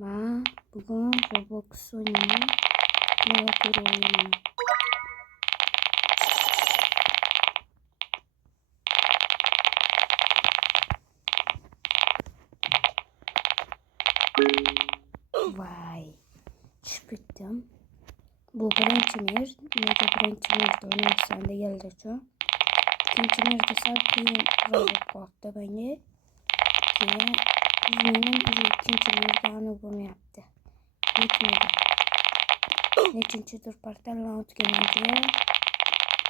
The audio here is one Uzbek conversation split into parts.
Ben bugün Roblox oynuyorum. Klaviatür oynuyorum. Vay. Çıktım. Bu birinci mer. Nega birinci merda oynarsan da gelecek. İkinci merda sarkıyım Roblox korktu beni. Keyin benim ikinci merda onu bunu yaptı. Yetmedi. Nechinchidir portaldan o'tganimga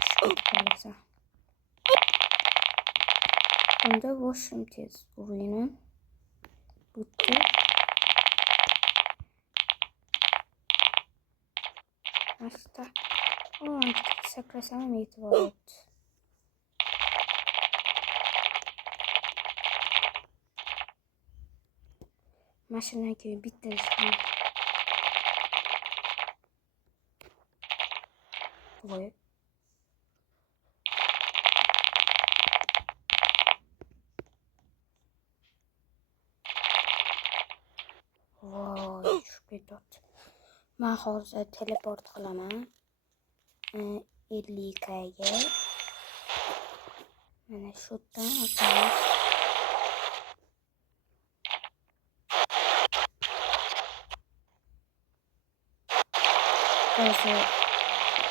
chiqib qolasan. Unda boshim tez o'yinim bitdi. Asta. O sakrasam yetib olibdi. Mashinaga bitirishgan. Voy. Voy, tushib ketdi. Men hozir teleport qilaman. 50 ga. Mana shu yerdan o'tamiz. Hozir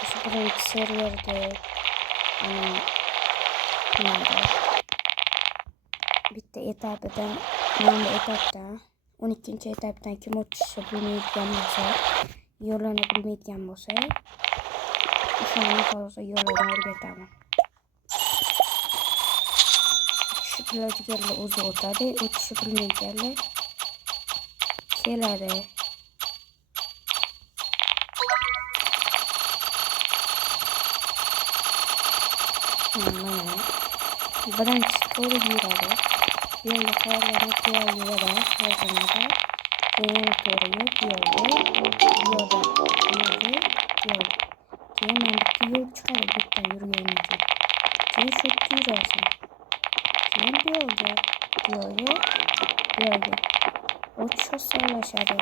shu birinchi serverda bitta etapidan, mana etapda 12-chi etapdan kim o'tishi bilmaydigan bo'lsa, yo'lini bilmaydigan bo'lsa, o'shani hozir yo'lini o'rgataman. O'tishi biladiganlar o'zi o'tadi, o'tishi bilmaydiganlar keladi. Birinchi to'g'ri yuradi. Yo'lda tayyorlanib yo'lda tayyorlanadi. Keyin to'g'ri yo'lda keyin mana bitta yo'l chiqadi bitta yurganingizda. Keyin shu yurasan. Keyin yo'lga o'tish osonlashadi.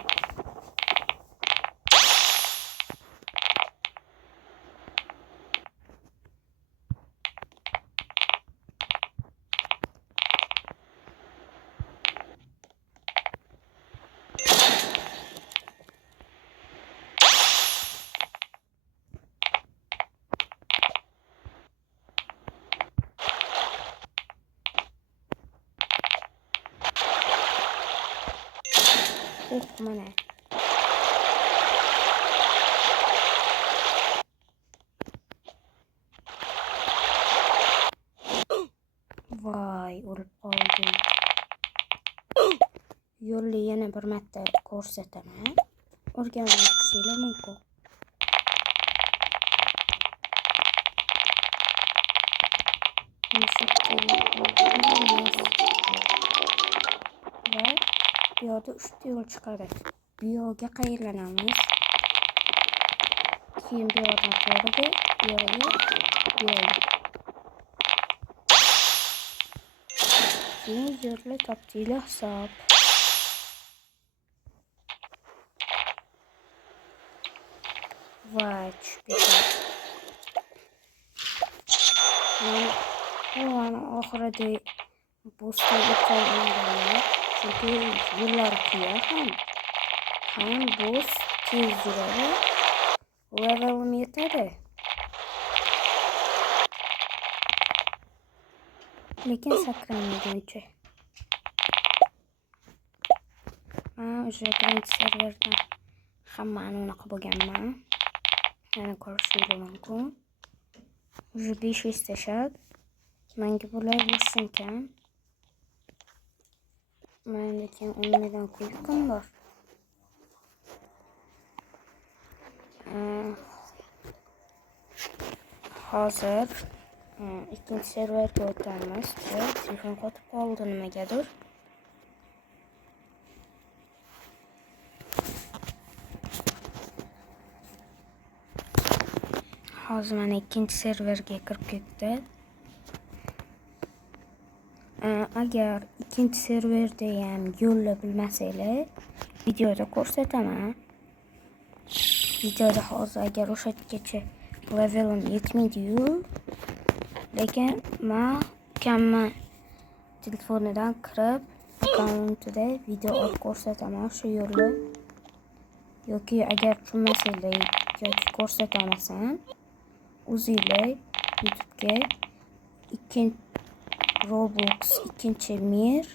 Mana. Voy, o'lib qoldim. Yo'lni yana bir marta ko'rsataman. O'rganib o'tishingiz mumkin. Va bu yerda 3 yo'l chiqadi. Bu yo'lga qaylanamiz. Keyin bu yerdan to'g'riga, bu yo'lga. Keyin yo'lni topdinglar hisob. Voy, tushib ketdi. Men oxirida boosga o'tganman. Chunki yo'llar qiyin ham boos tez yuradi. Levelim yetadi. Lekin sakramaguncha. Men o'sha birinchi serverdan hammani unaqa bo'lganman. Yana ko'rishingiz mumkin. Уже 500 tashad. Menga bular bo'lsin ekan. Menda keyin 10 million kuyukim bor. Hozir ikkinchi serverga o'tamiz. Telefon qotib qoldi nimagadir. Hozir mana ikkinchi serverga kirib ketdi. Agar ikkinchi serverda ham yo'lni bilmasanglar, videoda ko'rsataman. Videoda hozir agar o'shacha levelim yetmaydi-yu, lekin men ukamni telefonidan kirib akkauntida video olib ko'rsataman shu yo'lda. Yoki agar tushunmasanglar yoki ko'rsata olmasam, o'zinglar YouTube'ga Roblox ikkinchi mir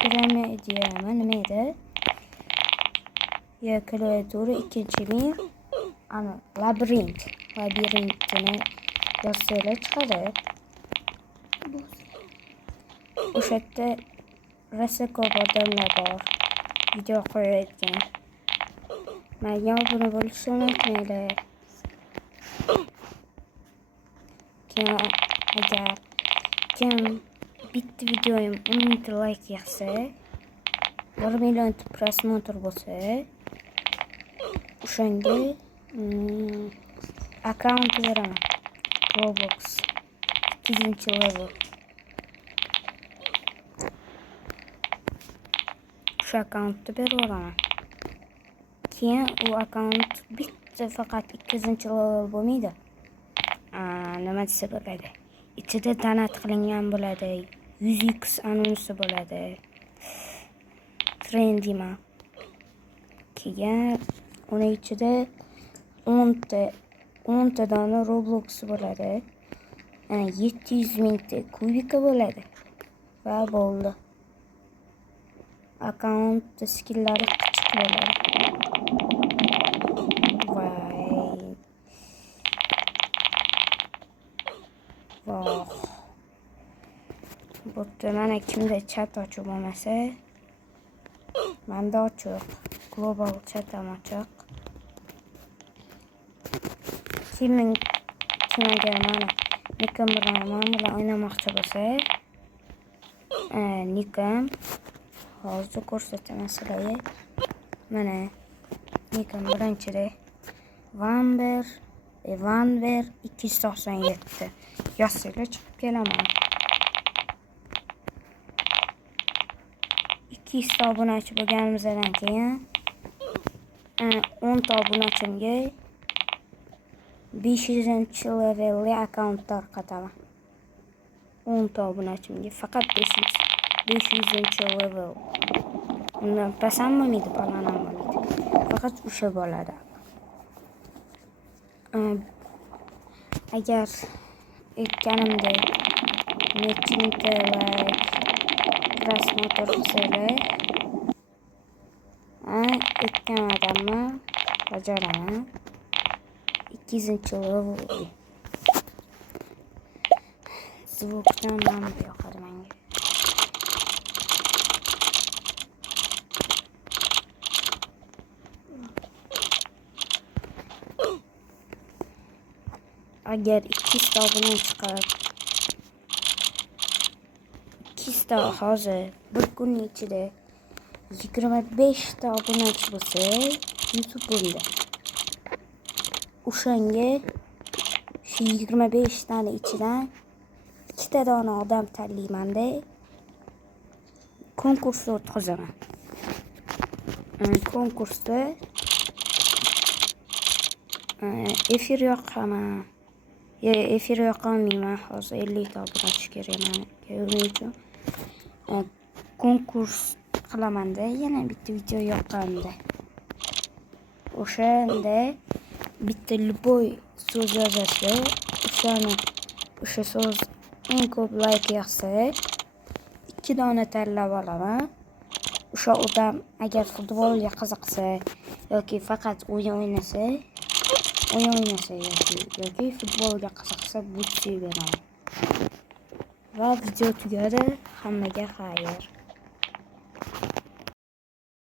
Piramidiyami nima edi? Ya klaviatura ikkinchi mir ana labirintini yozsanglar chiqadi. O'sha yerda rosa ko'p odamlar bor video qo'yayotgan. Menga obuna bo'lishni unutmanglar. Agar kim bitta videoyim 10 ming like yig'sa, 1 million prosmotr bo'lsa, o'shanga akkaunt beraman. Roblox 2-level. Shu akkauntni beraman. Keyin u akkaunt bitta faqat 2-level bo'lmaydi. Nima desa bo'ladi? Ichida donat qilingan bo'ladi. 100x anonsi bo'ladi. Trendima. Keyin uni ichida 10 ta dona Roblox bo'ladi. 700 mingta kubika bo'ladi. Va bo'ldi. Akkaunt skillari kichik bo'ladi. Bo'pti, mana kimda chat ochiq bo'lmasa, menda ochiq. Global chat ham ochiq. Kim agar mana Nikom bilan o'ynamoqchi bo'lsa, Nikom hozir ko'rsataman sizlarga. Mana Nikom birinchida Vanber 297 yozsanglar chiqib kelaman. 200 ta obunachi bo'lganimizdan keyin 10 ta obunachimga 500-levelli akkaunt tarqataman. 10 ta obunachimga faqat 500-level. Undan pasam bo'lmaydi, balanam bo'lmaydi. Faqat o'sha bo'ladi. Agar aytganimdek necha mingta like prosmotr qilsanglar, aytgan odamni bajaraman. 2-level. Zvukdan mana bu yoqadi menga. Agar 200 ta obuna chiqib, 200 ta hozir bir kunning ichida 25 ta obunachi bo'lsa, YouTube bo'ldi. O'shanga shu 25 tani ichidan 2 ta dona odam tanlayman-da, konkurs o'tkazaman. Konkursda efir yoqaman. Efir yoqolmayman, hozir 50 ta obunachi kerak menga. Shuning uchun konkurs qilaman-da, yana bitta video yoqqanda. O'shanda bitta любой so'z yozasiz, o'sha so'z eng ko'p like yig'sa, 2 dona tanlab olaman. O'sha odam agar futbolga qiziqsa yoki faqat o'yin o'ynasa yoki futbolga qiziqsa butsi beraman. Va video tugadi. Hammaga xayr.